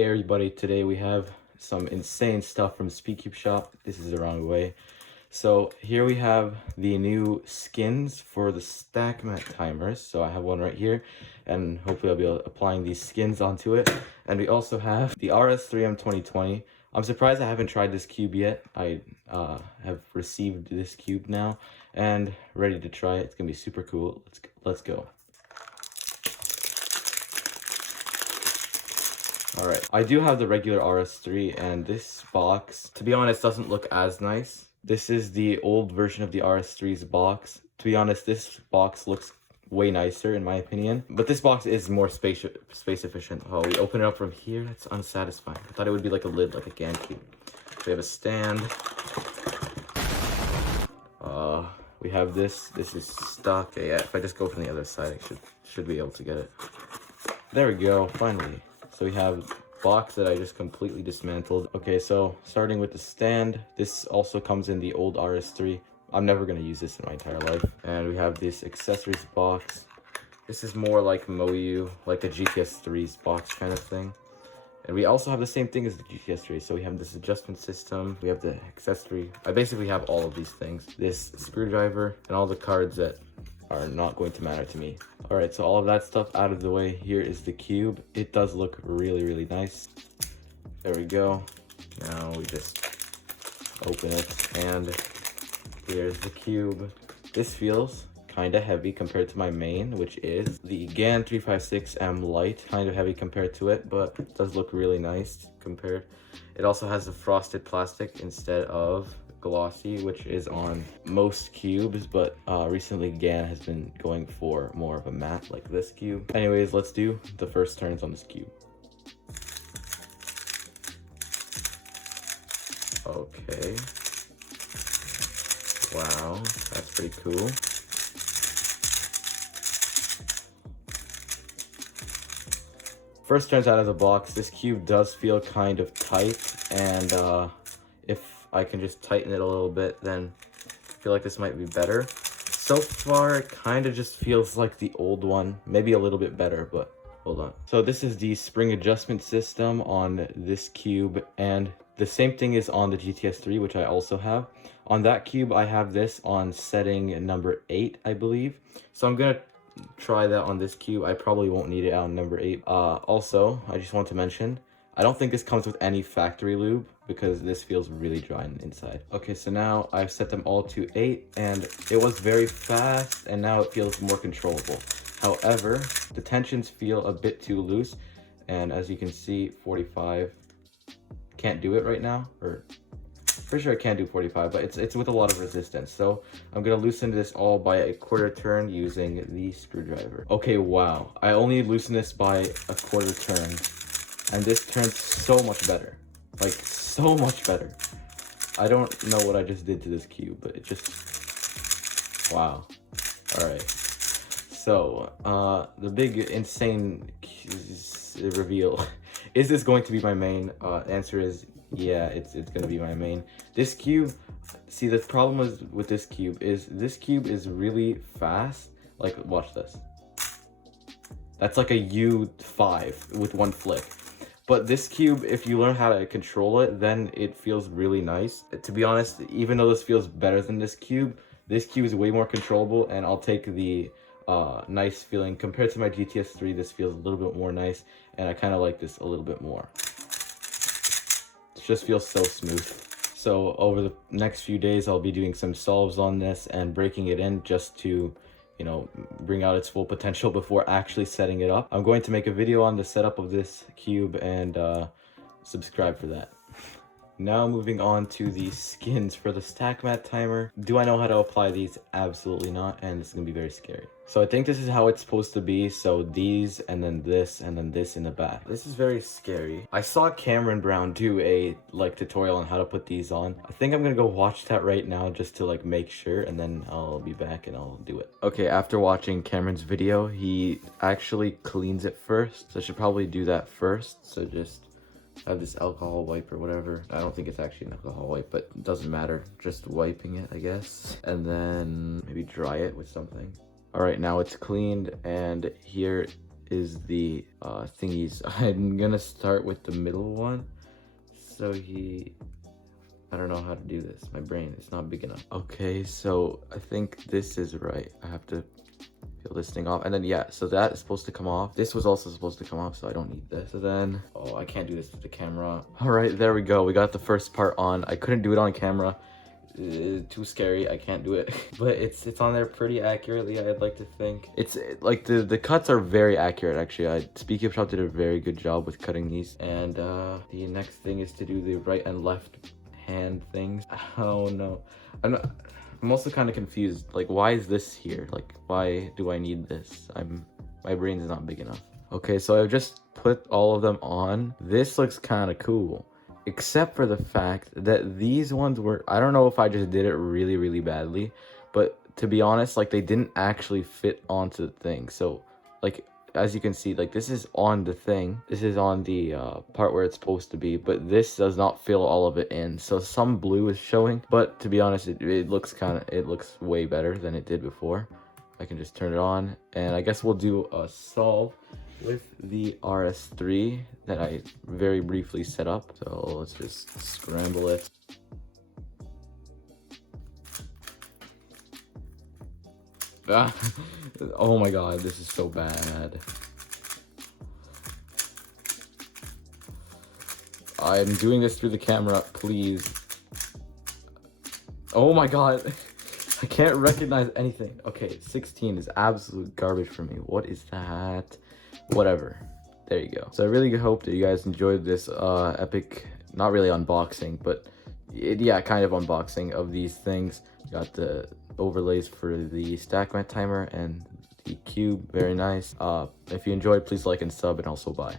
Hey everybody, today we have some insane stuff from Speedcube Shop. This is the wrong way. So here we have the new skins for the Stackmat timers. So I have one right here, and hopefully I'll be applying these skins onto it. And we also have the RS3M 2020. I'm surprised I haven't tried this cube yet. I have received this cube now and ready to try it. It's gonna be super cool. Let's go. Alright, I do have the regular RS3, and this box, to be honest, doesn't look as nice. This is the old version of the RS3's box. To be honest, this box looks way nicer in my opinion. But this box is more space efficient. Oh, we open it up from here? That's unsatisfying. I thought it would be like a lid, like a GAN cube. We have a stand. We have this. This is stuck. Okay, yeah, if I just go from the other side, I should be able to get it. There we go, finally. So we have box that I just completely dismantled. Okay, so starting with the stand, this also comes in the old RS3. I'm never gonna use this in my entire life. And we have this accessories box. This is more like MoU, like the GTS3's box kind of thing. And we also have the same thing as the GTS3. So we have this adjustment system, we have the accessory. I basically have all of these things. This screwdriver and all the cards that are not going to matter to me. All right, so all of that stuff out of the way, here is the cube. It does look really, really nice. There we go. Now we just open it, and here's the cube. This feels kind of heavy compared to my main, which is the GAN 356M Lite. Kind of heavy compared to it, but it does look really nice compared. It also has the frosted plastic instead of glossy, which is on most cubes, but recently GAN has been going for more of a matte like this cube. Anyways, let's do the first turns on this cube. Okay. Wow, that's pretty cool. First turns out of the box, this cube does feel kind of tight, and if I can just tighten it a little bit, then I feel like this might be better. So far, it kind of just feels like the old one, maybe a little bit better, but hold on. So this is the spring adjustment system on this cube, and the same thing is on the GTS3, which I also have. On that cube, I have this on setting number 8, I believe. So I'm gonna try that on this cube. I probably won't need it on number 8. Also, I just want to mention, I don't think this comes with any factory lube because this feels really dry inside. Okay, so now I've set them all to 8, and it was very fast, and now it feels more controllable. However, the tensions feel a bit too loose, and as you can see, 45, can't do it right now, or pretty sure I can do 45, but it's with a lot of resistance. So I'm gonna loosen this all by a quarter turn using the screwdriver. Okay, wow, I only loosened this by a quarter turn, and this turns so much better. Like, so much better. I don't know what I just did to this cube, but it just, wow. All right. So, the big insane reveal. Is this going to be my main? Answer is, yeah, it's gonna be my main. This cube, see, the problem with this cube is really fast. Like, watch this. That's like a U5 with one flick. But this cube, if you learn how to control it, then it feels really nice. To be honest, even though this feels better than this cube is way more controllable, and I'll take the nice feeling. Compared to my GTS3, this feels a little bit more nice, and I kind of like this a little bit more. It just feels so smooth. So over the next few days, I'll be doing some solves on this and breaking it in just to, you know, bring out its full potential before actually setting it up. I'm going to make a video on the setup of this cube, and subscribe for that. Now moving on to the skins for the Stackmat timer. Do I know how to apply these? Absolutely not, and it's gonna be very scary. So I think this is how it's supposed to be. So these, and then this in the back. This is very scary. I saw Cameron Brown do a tutorial on how to put these on. I think I'm gonna go watch that right now just to make sure, and then I'll be back and I'll do it. Okay, after watching Cameron's video, he actually cleans it first. So I should probably do that first. So just have this alcohol wipe or whatever. I don't think it's actually an alcohol wipe, but it doesn't matter. Just wiping it, I guess. And then maybe dry it with something. All right, now it's cleaned, and here is the thingies. I'm gonna start with the middle one. So I don't know how to do this. My brain is not big enough. Okay, so I think this is right. I have to peel this thing off. And then, yeah, so that is supposed to come off. This was also supposed to come off, so I don't need this. So then, oh, I can't do this with the camera. All right, there we go. We got the first part on. I couldn't do it on camera. Too scary. I can't do it. But it's on there pretty accurately, I'd like to think. It's like the cuts are very accurate, actually. Speaky Up Shop did a very good job with cutting these. And the next thing is to do the right and left hand things. Oh no. I'm also kind of confused. Like, why is this here? Like, why do I need this? My brain is not big enough. Okay, so I've just put all of them on. This looks kind of cool, except for the fact that these ones were, I don't know if I just did it really, really badly, but to be honest, like, they didn't actually fit onto the thing. So, like, as you can see, like, this is on the thing. This is on the part where it's supposed to be, but this does not fill all of it in. So some blue is showing, but to be honest, it looks way better than it did before. I can just turn it on, and I guess we'll do a solve with the RS3 that I very briefly set up. So let's just scramble it. Ah, oh my god, this is so bad. I'm doing this through the camera, please. Oh my god, I can't recognize anything. Okay, 16 is absolute garbage for me. What is that? Whatever. There you go. So I really hope that you guys enjoyed this epic, not really unboxing, but yeah, kind of unboxing of these things. Got the overlays for the Stackmat timer and the cube. Very nice. If you enjoyed, please like and sub, and also bye.